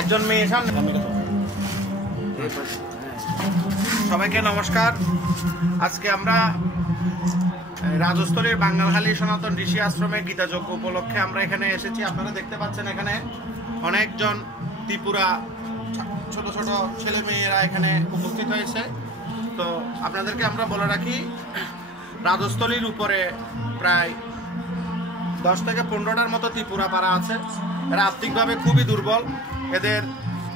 একজন মেয়ে সবাইকে নমস্কার। আজকে আমরা রাজস্থলীর বাঙ্গালহালি সনাতন ঋষি আশ্রমে গীতাযজ্ঞ উপলক্ষে আমরা এখানে এসেছি। আপনারা দেখতে পাচ্ছেন এখানে অনেকজন ত্রিপুরা ছোট ছোট ছেলে মেয়েরা এখানে উপস্থিত হয়েছে। তো আপনাদেরকে আমরা বলে রাখি, রাজস্থলীর উপরে প্রায় দশ থেকে পনেরোটার মতো ত্রিপুরা পাড়া আছে। এরা আর্থিকভাবে খুবই দুর্বল। এদের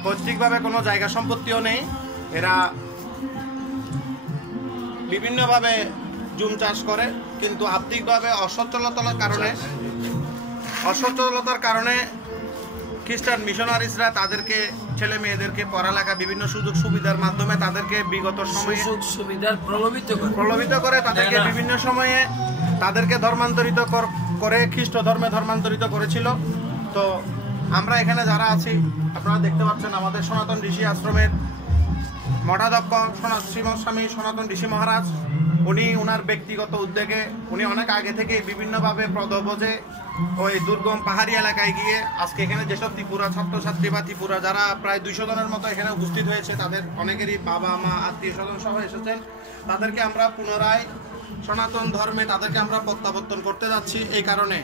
পৈতৃকভাবে কোনো জায়গা সম্পত্তিও নেই। এরা বিভিন্নভাবে জুম চাষ করে কিন্তু আর্থিকভাবে অসচ্ছলতার কারণে অসচ্ছলতার কারণে খ্রিস্টান মিশনারিসরা তাদেরকে ছেলে মেয়েদেরকে পড়ালেখা বিভিন্ন সুযোগ সুবিধার মাধ্যমে তাদেরকে বিগত সময়ে সুযোগ সুবিধার প্রলোভিত করে। প্রলোভিত করে তাদেরকে। বিভিন্ন সময়ে তাদেরকে ধর্মান্তরিত করে খ্রিস্ট ধর্মে ধর্মান্তরিত করেছিল। তো আমরা এখানে যারা আছি, আপনারা দেখতে পাচ্ছেন আমাদের সনাতন ঋষি আশ্রমের মঠাধ্যক্ষ সনা- শ্রীমৎ স্বামী সনাতন ঋষি মহারাজ। উনি ওনার ব্যক্তিগত উদ্যোগে, উনি অনেক আগে থেকে বিভিন্নভাবে পদবজে ওই দুর্গম পাহাড়ি এলাকায় গিয়ে আজকে এখানে যেসব ত্রিপুরা ছাত্রছাত্রী বা ত্রিপুরা যারা প্রায় দুইশো জনের মতো এখানে উপস্থিত হয়েছে, তাদের অনেকেরই বাবা, মা, আত্মীয় স্বজন সহ এসেছেন। তাদেরকে আমরা পুনরায় সনাতন ধর্মে তাদেরকে আমরা প্রত্যাবর্তন করতে যাচ্ছি। এই কারণে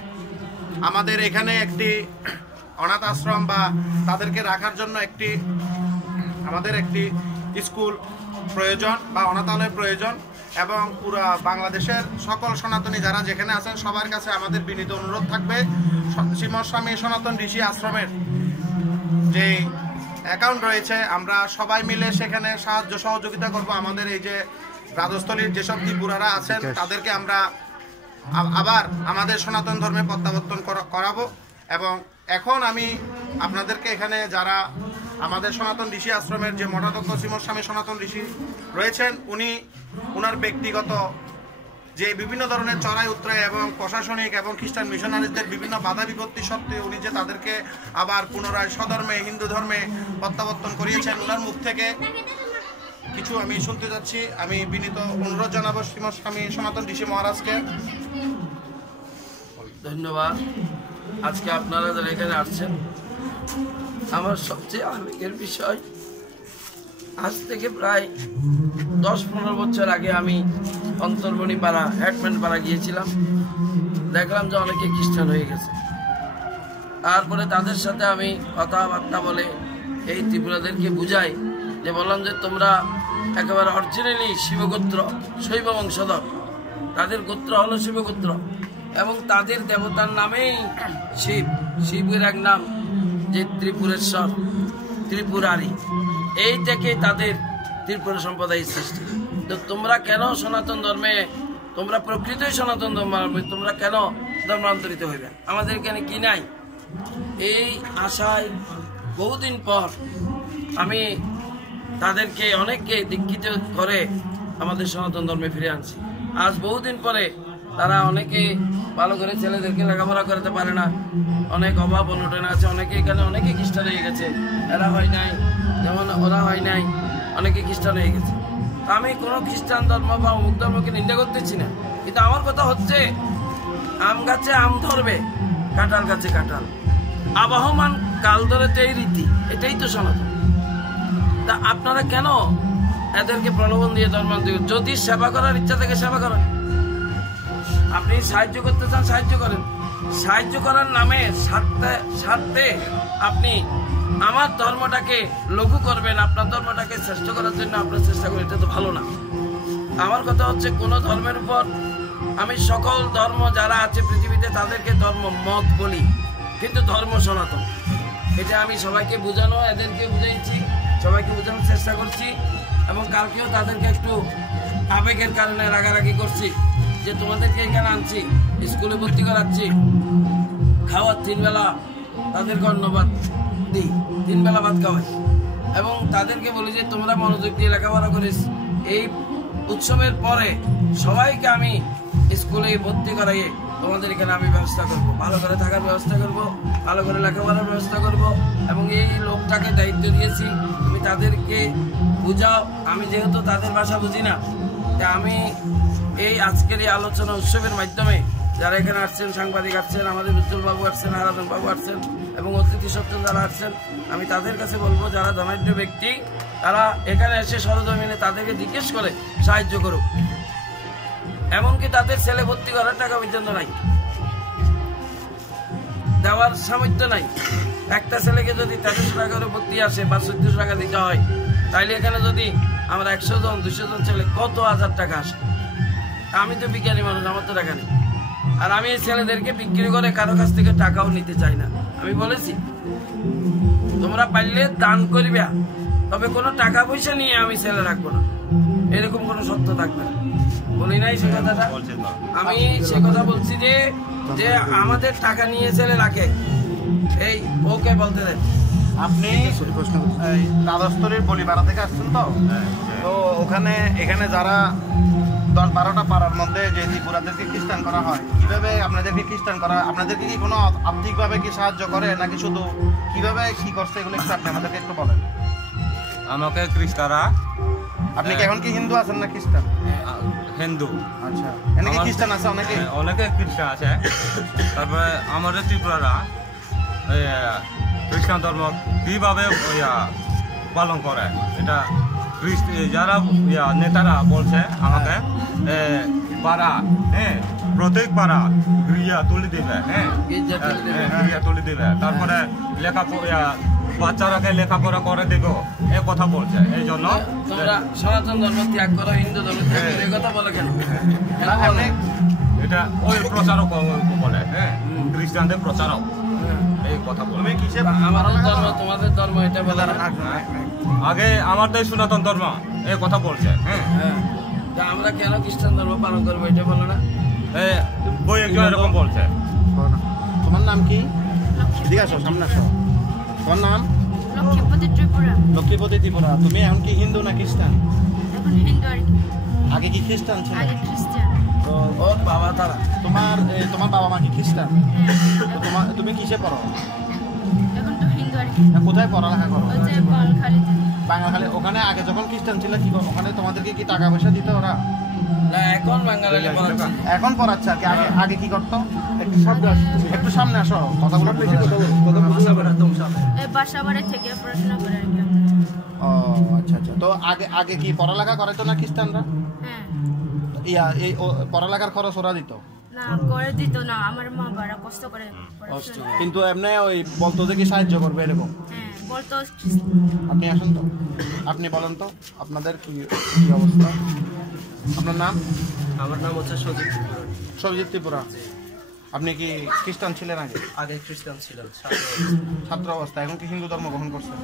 আমাদের এখানে একটি অনাথ আশ্রম বা তাদেরকে রাখার জন্য একটি আমাদের একটি স্কুল প্রয়োজন বা অনাথালয় প্রয়োজন এবং পুরো বাংলাদেশের সকল সনাতনী যারা যেখানে আছেন সবার কাছে আমাদের বিনীত অনুরোধ থাকবে। শ্রীমৎ সনাতন ঋষি আশ্রমের যে অ্যাকাউন্ট রয়েছে আমরা সবাই মিলে সেখানে সাহায্য সহযোগিতা করব। আমাদের এই যে রাজস্থলীর যেসব ত্রিপুরারা আছেন তাদেরকে আমরা আবার আমাদের সনাতন ধর্মে প্রত্যাবর্তন করা- করাবো। এবং এখন আমি আপনাদেরকে এখানে যারা আমাদের সনাতন ঋষি আশ্রমের যে মঠাধ্যক্ষ শ্রীমৎ স্বামী সনাতন ঋষি রয়েছেন, উনি ওনার ব্যক্তিগত যে বিভিন্ন ধরনের চড়াই উত্তরায় এবং প্রশাসনিক এবং খ্রিস্টান মিশনারিদের বিভিন্ন বাধা বিপত্তি সত্ত্বেও উনি যে তাদেরকে আবার পুনরায় স্বধর্মে, হিন্দু ধর্মে প্রত্যাবর্তন করিয়েছেন ওনার মুখ থেকে কিছু আমি শুনতে যাচ্ছি। আমি বিনীত অনুরোধ জানাব শ্রীমৎ স্বামী সনাতন ঋষি মহারাজকে। ধন্যবাদ। আজকে আপনারা যারা এখানে আসছেন, আমার সবচেয়ে আবেগের বিষয়, আজ থেকে প্রায় দশ পনেরো বছর আগে আমি অন্তর্বণী পাড়া, হ্যাটম্যান পাড়া গিয়েছিলাম। দেখলাম যে অনেকে খ্রিস্টান হয়ে গেছে। তারপরে তাদের সাথে আমি কথাবার্তা বলে এই ত্রিপুরাদেরকে বুঝাই যে বললাম যে তোমরা একেবারে অরিজিনালি শিবগোত্র, শৈব বংশধর। তাদের গোত্র হলো শিবগোত্র এবং তাদের দেবতার নামেই শিব। শিবের এক নাম, যে ত্রিপুরেশ্বর, ত্রিপুরারি। এই থেকে তাদের ত্রিপুরা সম্প্রদায়ের সৃষ্টি। তো তোমরা কেন সনাতন ধর্মে, তোমরা প্রকৃতই সনাতন ধর্ম, তোমরা কেন ধর্মান্তরিত হইবে? আমাদের এখানে কি নাই? এই আশায় বহুদিন পর আমি তাদেরকে অনেককে দীক্ষিত করে আমাদের সনাতন ধর্মে ফিরে আনছি। আজ বহুদিন পরে তারা অনেকে ভালো করে ছেলেদেরকে লেখাপড়া করতে পারে না। অনেক অভাব, অনটন আছে। অনেকে এখানে অনেকে খ্রিস্টান হয়ে গেছে। এরা হয় নাই। যেমন ওরা হয় নাই। অনেকে খ্রিস্টান হয়ে গেছে। আমি কোনো খ্রিস্টান ধর্ম বা অমুক ধর্মকে নিন্দা করতেছি না। কিন্তু আমার কথা হচ্ছে, আম গাছে আম ধরবে, কাঁঠাল গাছে কাঁঠাল। আবহমান কাল ধরে তো এই রীতি। এটাই তো সনাতন। তা আপনারা কেন এদেরকে প্রলোভন দিয়ে ধর্মান্তর যদি সেবা করার ইচ্ছা থেকে সেবা করেন। আপনি সাহায্য করতে চান, সাহায্য করেন। সাহায্য করার নামে স্বার্থে স্বার্থে আপনি আমার ধর্মটাকে লঘু করবেন, আপনার ধর্মটাকে শ্রেষ্ঠ করার জন্য আপনার চেষ্টা করেন, এটা তো ভালো না। আমার কথা হচ্ছে, কোন ধর্মের উপর আমি সকল ধর্ম যারা আছে পৃথিবীতে, তাদেরকে ধর্ম মত বলি। কিন্তু ধর্ম সনাতন। এটা আমি সবাইকে বোঝানো, এদেরকে বুঝাইছি। সবাইকে বোঝানোর চেষ্টা করছি এবং কালকেও তাদেরকে একটু আবেগের কারণে রাগারাগি করছি যে তোমাদেরকে এখানে আনছি, স্কুলে ভর্তি করাচ্ছি। খাওয়ার তিনবেলা তাদেরকে অন্নবাদ দিই তিনবেলা ভাত খাওয়াই। এবং তাদেরকে বলি যে, তোমরা মনোযোগ দিয়ে লেখাপড়া করিস। এই উৎসবের পরে সবাইকে আমি স্কুলে ভর্তি করাইয়ে তোমাদের এখানে আমি ব্যবস্থা করব। ভালো করে থাকার ব্যবস্থা করব, ভালো করে লেখাপড়ার ব্যবস্থা করব এবং এই লোকটাকে দায়িত্ব দিয়েছি তাদেরকে বুঝাও। আমি যেহেতু তাদের ভাষা বুঝি না, তা আমি এই আজকের এই আলোচনা উৎসবের মাধ্যমে যারা এখানে আসছেন, সাংবাদিক আসছেন, আমাদের বাবু আসছেন বাবু আসছেন এবং অতিথি সত্ত্বেও যারা আসছেন, আমি তাদের কাছে বলব, যারা ধনাঢ্য ব্যক্তি, তারা এখানে এসে সরজমিনে তাদেরকে জিজ্ঞেস করে সাহায্য করুক। এমনকি তাদের ছেলে ভর্তি করার টাকা পর্যন্ত নাই। দেওয়ার সামর্থ্য নাই। একটা ছেলেকে যদি তেরোশো টাকা করে ভর্তি আসে বা চোদ্দশো টাকা দিতে হয়, তাইলে এখানে যদি আমরা একশো জন দুশো জন ছেলে কত হাজার টাকা আসে? আমি তো বিজ্ঞানী মানুষ, আমার তো টাকা নেই। আর আমি এই ছেলেদেরকে বিক্রি করে কারও কাছ থেকে টাকাও নিতে চাই না। আমি বলেছি, তোমরা পারলে দান করবে, তবে কোনো টাকা পয়সা নিয়ে আমি ছেলে রাখব না। এরকম কোনো সত্য থাকবে না। বলি নাই সে কথাটা? আমি সে কথা বলছি যে যে আমাদের টাকা নিয়ে ছেলে রাখে এই ওকে বলতে দেন আপনি বলিপাড়া থেকে আসছেন তো? তো ওখানে এখানে যারা দশ বারোটা পাড়ার মধ্যে যে ত্রিপুরাদেরকে খ্রিস্টান করা হয় কীভাবে আপনাদেরকে খ্রিস্টান করা আপনাদেরকে কি কোনো আর্থিকভাবে কি সাহায্য করে নাকি শুধু কীভাবে কি করছে এগুলো একটু আপনি আমাদেরকে একটু বলেন। আমাকে খ্রিস্টারা আপনি কি এখন কি হিন্দু আছেন না খ্রিস্টান? হিন্দু। আচ্ছা। এখানে কি খ্রিস্টান আছে অনেকে হ্যাঁ, অনেকে খ্রিস্টান আছে। তারপরে আমাদের ত্রিপুরারা খ্রিস্টান ধর্ম কীভাবে পালন করে? এটা খ্রিস্ট যারা ইয়া, নেতারা বলছে আমাকে পাড়া হ্যাঁ প্রত্যেক পাড়া গৃহা তুলে দিবে হ্যাঁ গির্জা তুলে দিবে। হ্যাঁ, গৃহা তুলে দিবে। তারপরে লেখাপড়া বাচ্চারাকে লেখাপড়া করে দেব এ কথা বলছে। এই জন্য সনাতন ধর্ম ত্যাগ করো হিন্দু ধর্ম ত্যাগ করো এই কথা বলে কেন? এমনি এটা ওই প্রচারক বলে হ্যাঁ খ্রিস্টানদের প্রচারক। এই কথা বলে তোমাদের ধর্ম এটা বলে না আগে আমাদের সনাতন ধর্ম এই কথা বলছে হ্যাঁ? হ্যাঁ। তা আমরা কেন খ্রিস্টান ধর্ম পালন করব এটা বলো না। এ, বই একজন এরকম বলছে। তোমার নাম কি? এদিকে আসো সামনে আসো। তোমার নাম? লক্ষ্মীপতি ত্রিপুরা। লক্ষ্মীপতি ত্রিপুরা। তুমি এখন কি হিন্দু না খ্রিস্টান? এখন হিন্দু আর কি। আগে কি খ্রিস্টান ছিল? আগে খ্রিস্টান। তো ওর বাবা তারা। তোমার তোমার বাবা মা কি খ্রিস্টান? তো তোমার তুমি কিসে পড়ো? তো কোথায় পড়ালেখা করো? ওই বাঙালি ওখানে আগে যখন খ্রিস্টান ছিল কি করো? ওখানে তোমাদেরকে কি টাকা পয়সা দিত ওরা? এখন বাঙালি এখন পড়াচ্ছে আর কি। আগে আগে কি করতো? একটু সামনে একটু সামনে আসো। কথাগুলো বেশি বাসা বাড়ি থেকে পড়াশোনা করে ও আচ্ছা আচ্ছা। তো আগে আগে কি পড়ালেখা করাইতো না খ্রিস্টানরা? হ্যাঁ। ইয়া এই ও- পড়ালেখার খরচ ওরা দিত? কিন্তু এমনি ওই বলতো যে কি সাহায্য করবে এরকম? হ্যাঁ আপনি আসুন তো। আপনি বলেন তো আপনাদের কি কি অবস্থা? আপনার নাম? আমার নাম হচ্ছে সজিত ত্রিপুরা। সবজিৎ ত্রিপুরা। আপনি কি খ্রিস্টান ছিলেন আগে? আগে খ্রিস্টান ছিলেন ছাত্র অবস্থা। এখন কি হিন্দু ধর্ম গ্রহণ করছেন?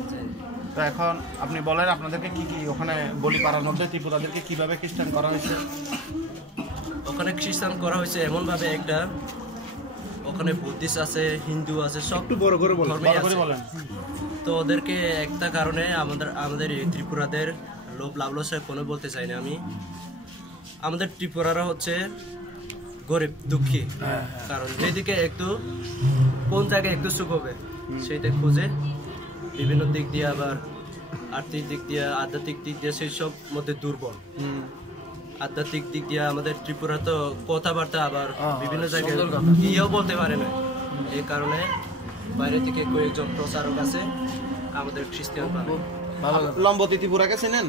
তো এখন আপনি বলেন আপনাদেরকে কি কি ওখানে বলি পাড়ার মধ্যে ত্রিপুরাদেরকে কীভাবে খ্রিস্টান করা হয়েছে? ওখানে খ্রিস্টান করা হয়েছে এমনভাবে একটা ওখানে বুদ্ধিস্ট আছে হিন্দু আছে সব একটু বড় করে বড় করে বলেন। তো ওদেরকে একটা কারণে আমাদের আমাদের এই ত্রিপুরাদের লোভ লাভলসায় কোনো বলতে চাই না আমি। আমাদের ত্রিপুরারা হচ্ছে গরিব দুঃখী। কারণ যেদিকে একটু কোন জায়গায় একটু সুখ হবে সেইটা খুঁজে। বিভিন্ন দিক দিয়ে আবার আর্থিক দিক দিয়ে আধ্যাত্মিক দিক দিয়ে সেই সব মধ্যে দুর্বল। হুম। আধ্যাত্মিক দিক দিয়ে আমাদের ত্রিপুরা তো কথাবার্তা আবার বিভিন্ন জায়গায় ইয়েও বলতে পারে না। এই কারণে বাইরে থেকে কয়েকজন প্রচারক আছে আমাদের খ্রিস্টান। লম্বতি ত্রিপুরাকে চেনেন?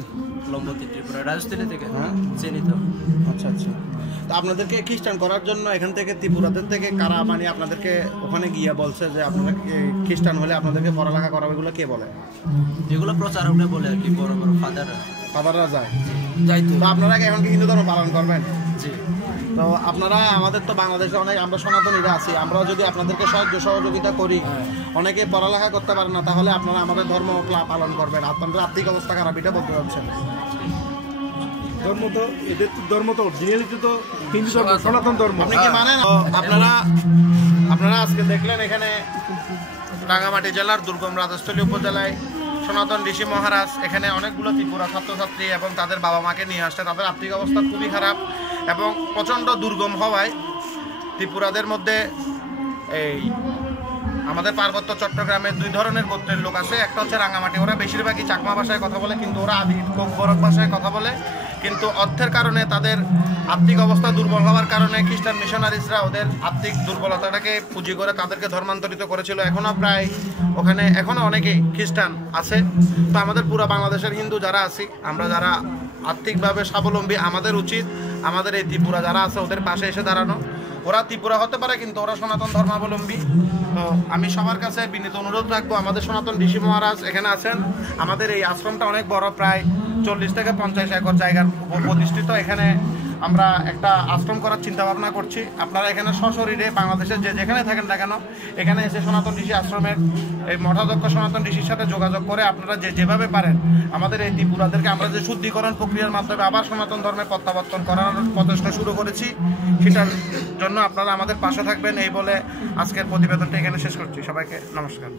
লম্বতী ত্রিপুরা রাজধানী থেকে। হ্যাঁ। চিনি তো। আচ্ছা আচ্ছা। তো আপনাদেরকে খ্রিস্টান করার জন্য এখান থেকে ত্রিপুরাদের থেকে কারা মানে আপনাদেরকে ওখানে গিয়ে বলছে যে আপনারা খ্রিস্টান হলে আপনাদেরকে পড়ালেখা করাবে এগুলো কে বলে? এগুলো প্রচারকরা বলে আর কি বড় বড় ফাদাররা। ফাদাররা যায়। যাই তো। আপনারা এখন কি হিন্দু ধর্ম পালন করবেন? জি। তো আপনারা আমাদের তো বাংলাদেশে অনেক আমরা সনাতনীরা আছি আমরা যদি আপনাদেরকে সাহায্য সহযোগিতা করি অনেকে পড়ালেখা করতে পারে না তাহলে আপনারা আমাদের ধর্ম পালন করবেন। আপনাদের আর্থিক অবস্থা খারাপ এটা বলতে পারছেন ধর্ম তো এদের তো ধর্ম তো অরিজিনালিটি তো হিন্দু ধর্ম সনাতন। ধর্ম। আপনি কি মানেন? আপনারা আপনারা আজকে দেখলেন এখানে রাঙামাটি জেলার দুর্গম রাজস্থলী উপজেলায় সনাতন ঋষি মহারাজ এখানে অনেকগুলো ত্রিপুরা ছাত্রছাত্রী এবং তাদের বাবা মাকে নিয়ে আসছে। তাদের আর্থিক অবস্থা খুবই খারাপ। এবং প্রচণ্ড দুর্গম হওয়ায় ত্রিপুরাদের মধ্যে এই আমাদের পার্বত্য চট্টগ্রামে দুই ধরনের গোত্রের লোক আছে। একটা হচ্ছে রাঙামাটি। ওরা বেশিরভাগই চাকমা ভাষায় কথা বলে, কিন্তু ওরা আদি কোকবরক ভাষায় কথা বলে। কিন্তু অর্থের কারণে তাদের আর্থিক অবস্থা দুর্বল হওয়ার কারণে খ্রিস্টান মিশনারিসরা ওদের আর্থিক দুর্বলতাটাকে পুঁজি করে তাদেরকে ধর্মান্তরিত করেছিল। এখনও প্রায় ওখানে এখনও অনেকেই খ্রিস্টান আছে। তো আমাদের পুরো বাংলাদেশের হিন্দু যারা আছি, আমরা যারা আর্থিকভাবে স্বাবলম্বী, আমাদের উচিত আমাদের এই ত্রিপুরা যারা আছে, ওদের পাশে এসে দাঁড়ানো। ওরা ত্রিপুরা হতে পারে, কিন্তু ওরা সনাতন ধর্মাবলম্বী। তো আমি সবার কাছে বিনীত অনুরোধ রাখব, আমাদের সনাতন ঋষি মহারাজ এখানে আছেন। আমাদের এই আশ্রমটা অনেক বড়, প্রায় চল্লিশ থেকে পঞ্চাশ একর জায়গার প্রতিষ্ঠিত। এখানে আমরা একটা আশ্রম করার চিন্তা ভাবনা করছি। আপনারা এখানে সশরীরে বাংলাদেশের যে যেখানে থাকেন না কেন, এখানে এসে সনাতন ঋষি আশ্রমের এই মঠাধ্যক্ষ সনাতন ঋষির সাথে যোগাযোগ করে আপনারা যে যেভাবে পারেন, আমাদের এই ত্রিপুরাদেরকে আমরা যে শুদ্ধিকরণ প্রক্রিয়ার মাধ্যমে আবার সনাতন ধর্মের প্রত্যাবর্তন করার প্রচেষ্টা শুরু করেছি, সেটার জন্য আপনারা আমাদের পাশে থাকবেন, এই বলে আজকের প্রতিবেদনটা এখানে শেষ করছি। সবাইকে নমস্কার।